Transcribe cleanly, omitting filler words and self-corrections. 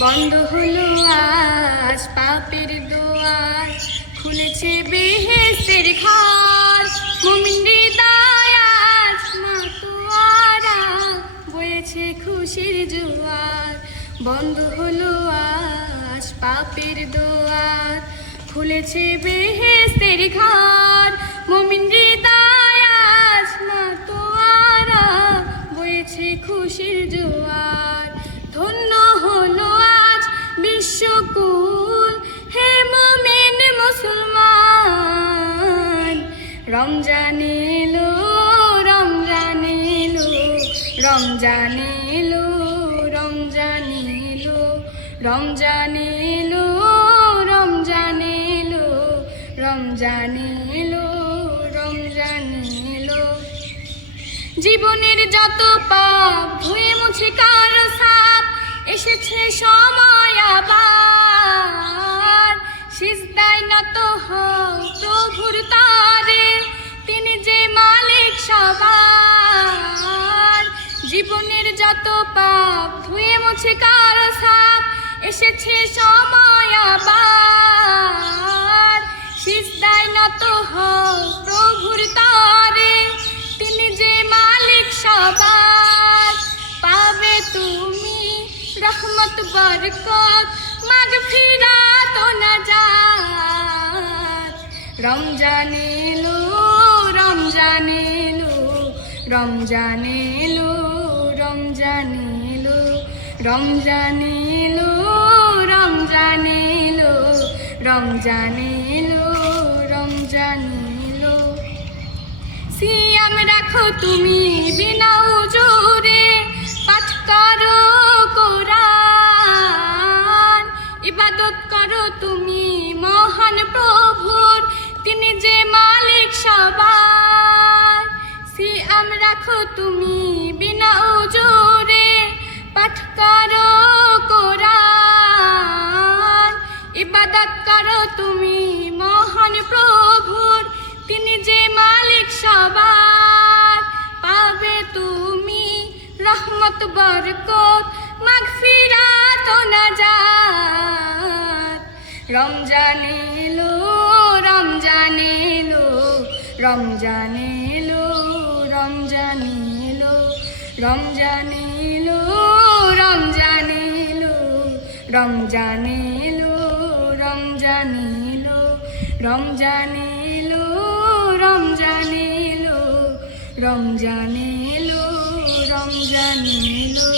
বন্ধ হলো আজ পাপের দোয়ার, খুলেছে বেহেশতের ঘর। মুমিন হৃদয় আজ মাতোয়ারা, বয়েছে খুশির জোয়ার। বন্ধ হলো আজ পাপের দোয়ার, খুলেছে বেহেশতের ঘর। মুমিন হৃদয় আজ মাতোয়ারা, বয়েছে খুশির জোয়ার। ধন্য হলো আজ বিশ্বকুল, হে মুমিন মুসলমান। রমজান এলো, রমজান এলো, রমজান এলো, রমজান এলো, রমজান এলো, রমজান এলো, রমজান এলো, রমজান এলো। জীবনের যত পাপ ধুয়ে মুছে কারো সাপ, এসেছে সময় আবার। সিজদায় নত হও প্রভুর তারে, তিনি যে মালিক সবার। জীবনের যত পাপ ধুয়ে মুছে কারো সাপ, এসেছে সময় আবার। সিজদায় নত হও প্রভুর তারে, তিনি যে মালিক সবার। পাবে তুমি রহমত বরকত, মাগফিরাত ও নাজাত। রমজান এলো, রমজান এলো, রমজান এলো, রমজান এলো, রমজান এলো, রমজান এলো, রমজান এলো, রমজান এলো। সিয়াম রাখো তুমি বিনা উজুরে, পাঠ করো কোরআন। ইবাদত করো তুমি মহান প্রভুর, তিনি যে মালিক সবার। সিয়াম রাখো তুমি বিনা উজুরে, পাঠ করো কোরআন। ইবাদত করো তুমি মহান প্রভুর, তিনি যে মালিক সবার। পাবে তুমি রহমত বরকত, মাগফিরাত ও নাজাত। রমজান এলো, রমজান এলো, রমজান এলো, রমজান এলো, রমজান এলো, রমজান এলো, রমজান এলো, রমজান এলো, রমজান এলো, রমজান এলো, রমজান এলো, রমজান এলো।